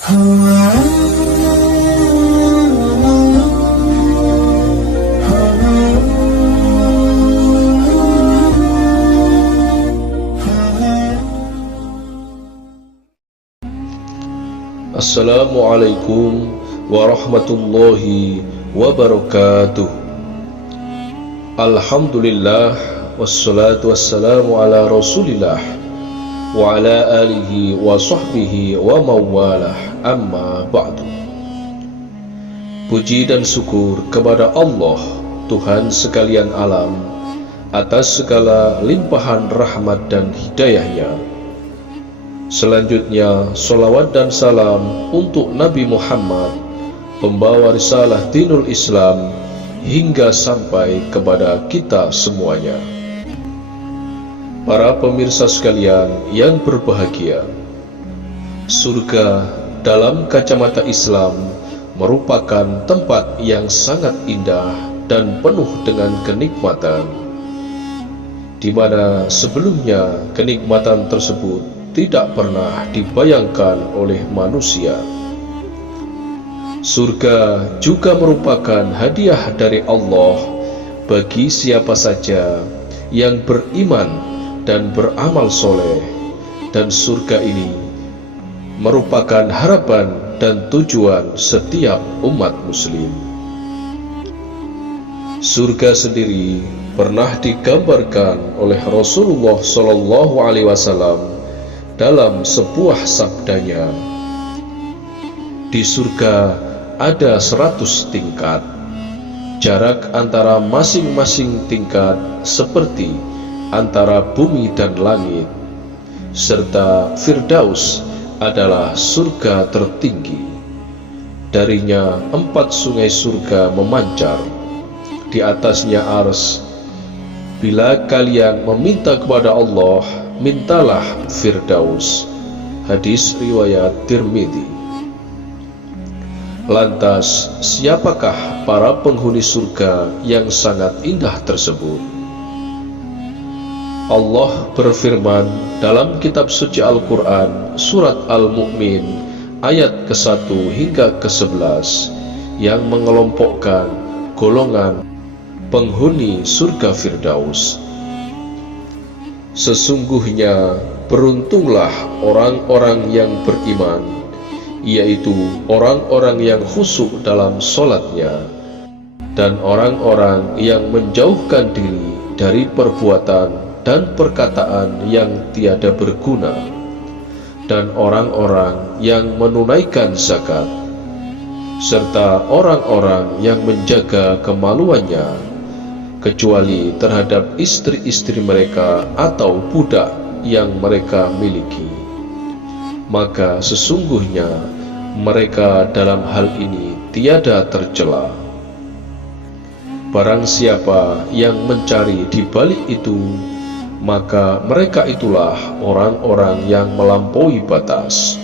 Assalamualaikum warahmatullahi wabarakatuh. Alhamdulillah, wassalatu wassalamu ala rasulillah wa ala alihi wa sahbihi wa mawalah, amma ba'du. Puji dan syukur kepada Allah, Tuhan sekalian alam, atas segala limpahan rahmat dan hidayahnya. Selanjutnya, salawat dan salam untuk Nabi Muhammad, pembawa risalah dinul Islam, hingga sampai kepada kita semuanya. Para pemirsa sekalian yang berbahagia, surga dalam kacamata Islam merupakan tempat yang sangat indah dan penuh dengan kenikmatan, di mana sebelumnya kenikmatan tersebut tidak pernah dibayangkan oleh manusia. Surga juga merupakan hadiah dari Allah bagi siapa saja yang beriman dan beramal soleh, dan surga ini merupakan harapan dan tujuan setiap umat muslim. Surga sendiri pernah digambarkan oleh Rasulullah SAW dalam sebuah sabdanya. Di surga ada 100 tingkat. Jarak antara masing-masing tingkat seperti antara bumi dan langit, serta Firdaus adalah surga tertinggi. Darinya 4 sungai surga memancar, di atasnya Ars. Bila kalian meminta kepada Allah, mintalah Firdaus. Hadis riwayat Tirmidzi. Lantas, siapakah para penghuni surga yang sangat indah tersebut? Allah berfirman dalam kitab suci Al-Quran, surat Al-Mu'min, ayat ke-1 hingga ke-11, yang mengelompokkan golongan penghuni surga Firdaus. Sesungguhnya beruntunglah orang-orang yang beriman, yaitu orang-orang yang khusyuk dalam sholatnya, dan orang-orang yang menjauhkan diri dari perbuatan dan perkataan yang tiada berguna, dan orang-orang yang menunaikan zakat, serta orang-orang yang menjaga kemaluannya, kecuali terhadap istri-istri mereka atau budak yang mereka miliki. Maka sesungguhnya mereka dalam hal ini tiada tercela. Barang siapa yang mencari di balik itu, maka mereka itulah orang-orang yang melampaui batas,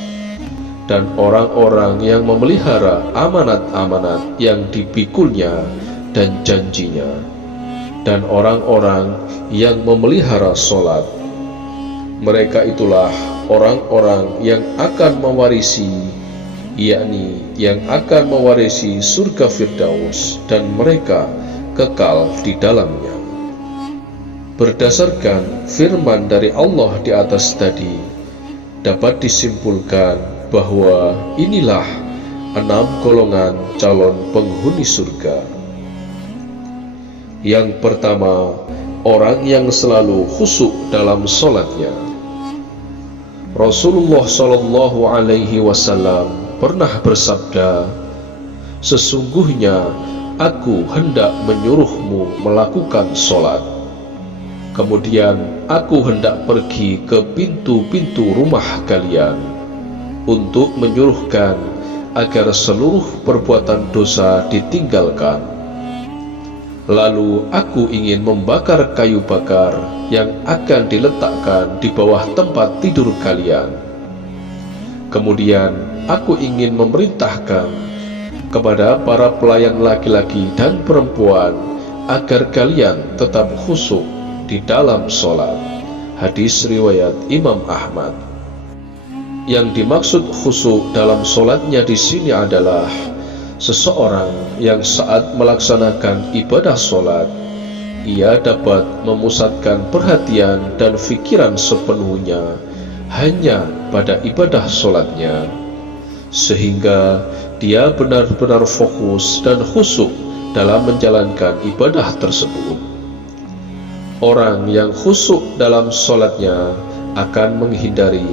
dan orang-orang yang memelihara amanat-amanat yang dipikulnya dan janjinya, dan orang-orang yang memelihara sholat. Mereka itulah orang-orang yang akan mewarisi, yakni yang akan mewarisi surga Firdaus, dan mereka kekal di dalamnya. Berdasarkan firman dari Allah di atas tadi, dapat disimpulkan bahwa inilah 6 golongan calon penghuni surga. Yang pertama, orang yang selalu khusyuk dalam sholatnya. Rasulullah SAW pernah bersabda, "Sesungguhnya aku hendak menyuruhmu melakukan sholat. Kemudian aku hendak pergi ke pintu-pintu rumah kalian untuk menyuruhkan agar seluruh perbuatan dosa ditinggalkan. Lalu aku ingin membakar kayu bakar yang akan diletakkan di bawah tempat tidur kalian. Kemudian aku ingin memerintahkan kepada para pelayan laki-laki dan perempuan agar kalian tetap khusyuk di dalam sholat." Hadis riwayat Imam Ahmad. Yang dimaksud khusyuk dalam sholatnya di sini adalah seseorang yang saat melaksanakan ibadah sholat, ia dapat memusatkan perhatian dan pikiran sepenuhnya hanya pada ibadah sholatnya, sehingga dia benar-benar fokus dan khusyuk dalam menjalankan ibadah tersebut. Orang yang khusyuk dalam sholatnya akan menghindari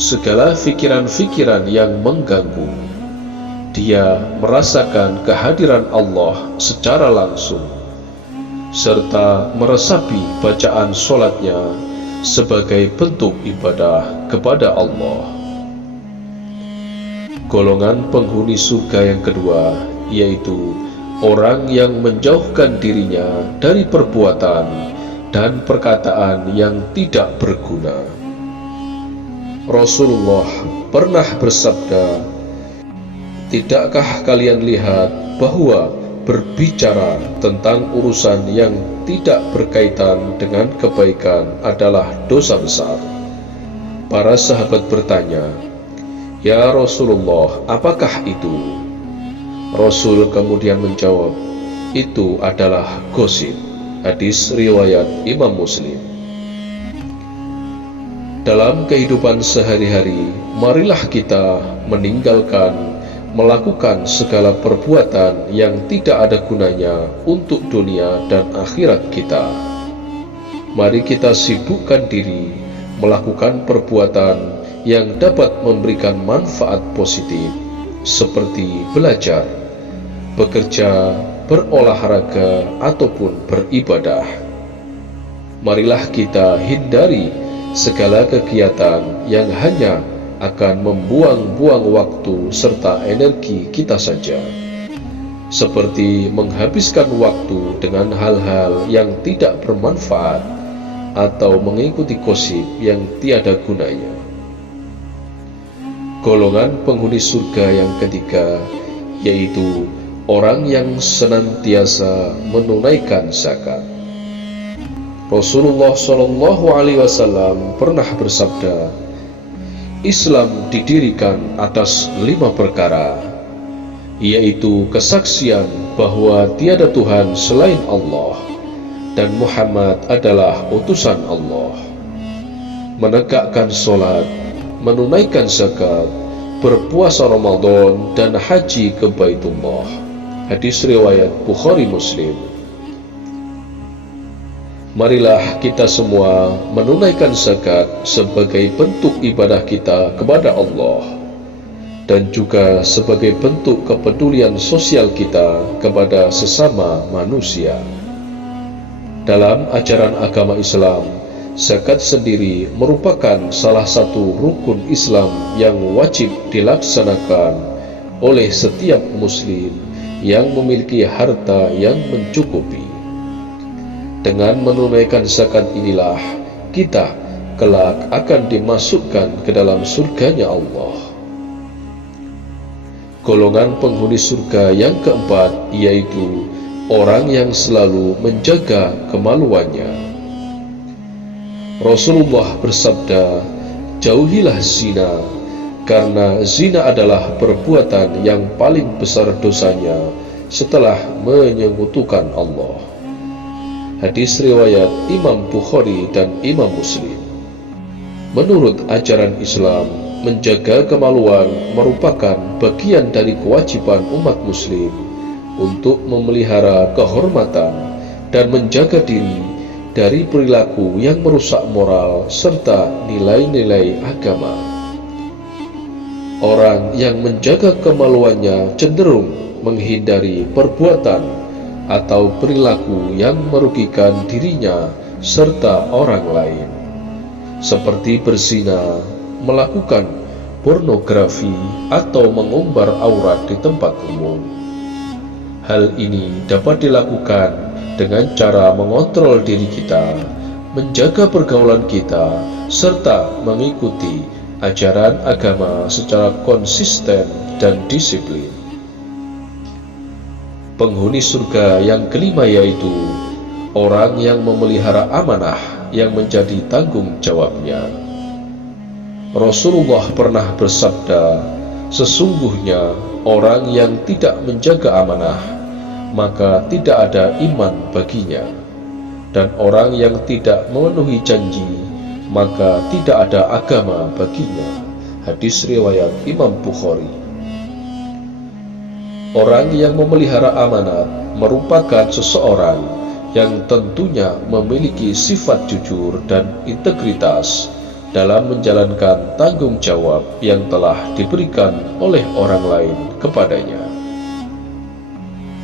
segala pikiran-pikiran yang mengganggu. Dia merasakan kehadiran Allah secara langsung, serta meresapi bacaan sholatnya sebagai bentuk ibadah kepada Allah. Golongan penghuni surga yang kedua, yaitu orang yang menjauhkan dirinya dari perbuatan dan perkataan yang tidak berguna. Rasulullah pernah bersabda, "Tidakkah kalian lihat bahwa berbicara tentang urusan yang tidak berkaitan dengan kebaikan adalah dosa besar?" Para sahabat bertanya, "Ya Rasulullah, apakah itu?" Rasul kemudian menjawab, "Itu adalah gosip." Hadis riwayat Imam Muslim. Dalam kehidupan sehari-hari, marilah kita meninggalkan melakukan segala perbuatan yang tidak ada gunanya untuk dunia dan akhirat kita. Mari kita sibukkan diri melakukan perbuatan yang dapat memberikan manfaat positif, seperti belajar, bekerja, berolahraga, ataupun beribadah. Marilah kita hindari segala kegiatan yang hanya akan membuang-buang waktu serta energi kita saja, seperti menghabiskan waktu dengan hal-hal yang tidak bermanfaat atau mengikuti gosip yang tiada gunanya. Golongan penghuni surga yang ketiga, yaitu orang yang senantiasa menunaikan zakat. Rasulullah SAW pernah bersabda, "Islam didirikan atas 5 perkara, yaitu kesaksian bahwa tiada Tuhan selain Allah dan Muhammad adalah utusan Allah, menegakkan sholat, menunaikan zakat, berpuasa Ramadan, dan haji ke Baitullah." Hadis riwayat Bukhari Muslim. Marilah kita semua menunaikan zakat sebagai bentuk ibadah kita kepada Allah, dan juga sebagai bentuk kepedulian sosial kita kepada sesama manusia. Dalam ajaran agama Islam, zakat sendiri merupakan salah satu rukun Islam yang wajib dilaksanakan oleh setiap muslim yang memiliki harta yang mencukupi. Dengan menunaikan zakat inilah kita kelak akan dimasukkan ke dalam surganya Allah. Golongan penghuni surga yang keempat, yaitu orang yang selalu menjaga kemaluannya. Rasulullah bersabda, "Jauhilah zina, karena zina adalah perbuatan yang paling besar dosanya setelah menyekutukan Allah." Hadis riwayat Imam Bukhari dan Imam Muslim. Menurut ajaran Islam, menjaga kemaluan merupakan bagian dari kewajiban umat muslim untuk memelihara kehormatan dan menjaga diri dari perilaku yang merusak moral serta nilai-nilai agama. Orang yang menjaga kemaluannya cenderung menghindari perbuatan atau perilaku yang merugikan dirinya serta orang lain, seperti berzina, melakukan pornografi, atau mengumbar aurat di tempat umum. Hal ini dapat dilakukan dengan cara mengontrol diri kita, menjaga pergaulan kita, serta mengikuti ajaran agama secara konsisten dan disiplin. Penghuni surga yang kelima, yaitu orang yang memelihara amanah yang menjadi tanggung jawabnya. Rasulullah pernah bersabda, sesungguhnya orang yang tidak menjaga amanah, maka tidak ada iman baginya. Dan orang yang tidak memenuhi janji, maka tidak ada agama baginya. Hadis riwayat Imam Bukhari. Orang yang memelihara amanat merupakan seseorang yang tentunya memiliki sifat jujur dan integritas dalam menjalankan tanggung jawab yang telah diberikan oleh orang lain kepadanya.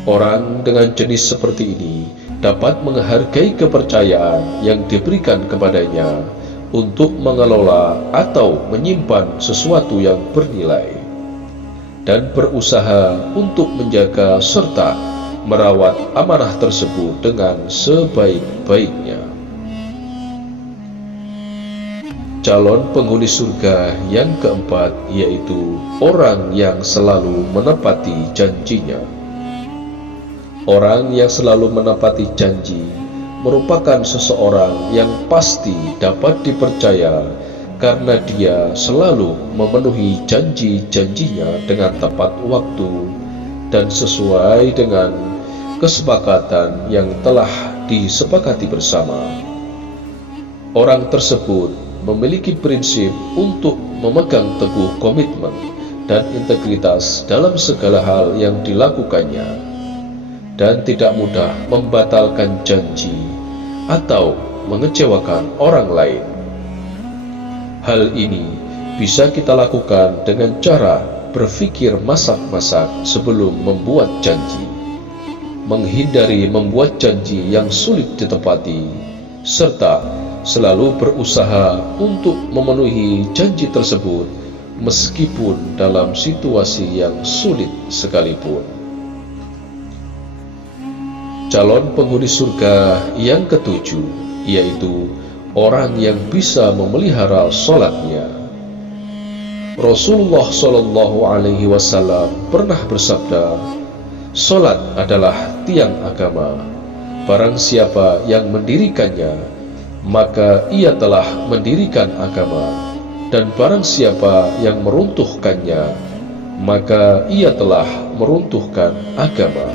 Orang dengan jenis seperti ini dapat menghargai kepercayaan yang diberikan kepadanya untuk mengelola atau menyimpan sesuatu yang bernilai, dan berusaha untuk menjaga serta merawat amanah tersebut dengan sebaik-baiknya. Calon penghuni surga yang keempat yaitu orang yang selalu menepati janjinya. Orang yang selalu menepati janji merupakan seseorang yang pasti dapat dipercaya karena dia selalu memenuhi janji-janjinya dengan tepat waktu dan sesuai dengan kesepakatan yang telah disepakati bersama. Orang tersebut memiliki prinsip untuk memegang teguh komitmen dan integritas dalam segala hal yang dilakukannya, dan tidak mudah membatalkan janji atau mengecewakan orang lain. Hal ini bisa kita lakukan dengan cara berpikir masak-masak sebelum membuat janji, menghindari membuat janji yang sulit ditepati, serta selalu berusaha untuk memenuhi janji tersebut meskipun dalam situasi yang sulit sekalipun. Calon penghuni surga yang ketujuh yaitu orang yang bisa memelihara sholatnya. Rasulullah SAW pernah bersabda, sholat adalah tiang agama. Barang siapa yang mendirikannya, maka ia telah mendirikan agama. Dan barang siapa yang meruntuhkannya, maka ia telah meruntuhkan agama.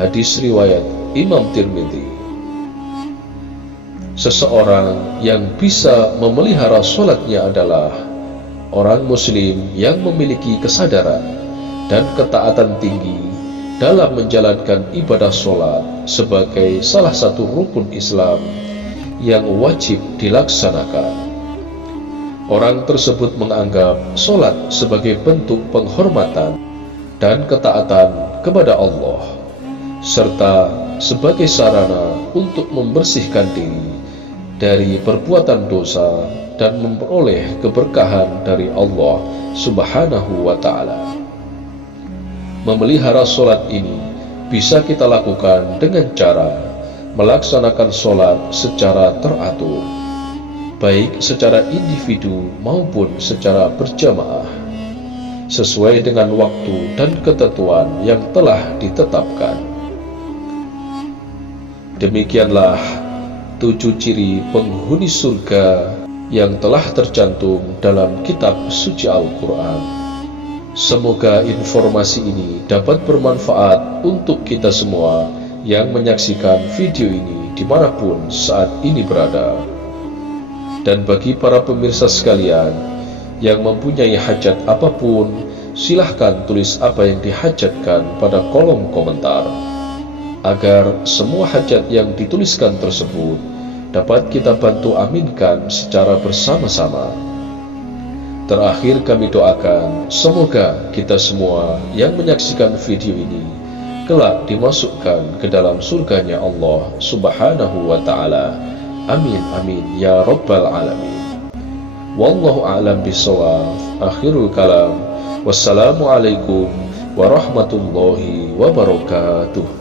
Hadis riwayat Imam Tirmidzi. Seseorang yang bisa memelihara sholatnya adalah orang muslim yang memiliki kesadaran dan ketaatan tinggi dalam menjalankan ibadah sholat sebagai salah satu rukun Islam yang wajib dilaksanakan. Orang tersebut menganggap sholat sebagai bentuk penghormatan dan ketaatan kepada Allah, serta sebagai sarana untuk membersihkan diri dari perbuatan dosa dan memperoleh keberkahan dari Allah Subhanahu wa Ta'ala. Memelihara sholat ini bisa kita lakukan dengan cara melaksanakan sholat secara teratur, baik secara individu maupun secara berjamaah, sesuai dengan waktu dan ketentuan yang telah ditetapkan. Demikianlah 7 ciri penghuni surga yang telah tercantum dalam kitab suci Al-Quran. Semoga informasi ini dapat bermanfaat untuk kita semua yang menyaksikan video ini dimanapun saat ini berada. Dan bagi para pemirsa sekalian yang mempunyai hajat apapun, silahkan tulis apa yang dihajatkan pada kolom komentar, agar semua hajat yang dituliskan tersebut dapat kita bantu aminkan secara bersama-sama. Terakhir kami doakan semoga kita semua yang menyaksikan video ini kelak dimasukkan ke dalam surganya Allah Subhanahu wa Ta'ala. Amin amin ya rabbal alamin. Wallahu a'lam bishawab. Akhirul kalam. Wassalamualaikum warahmatullahi wabarakatuh.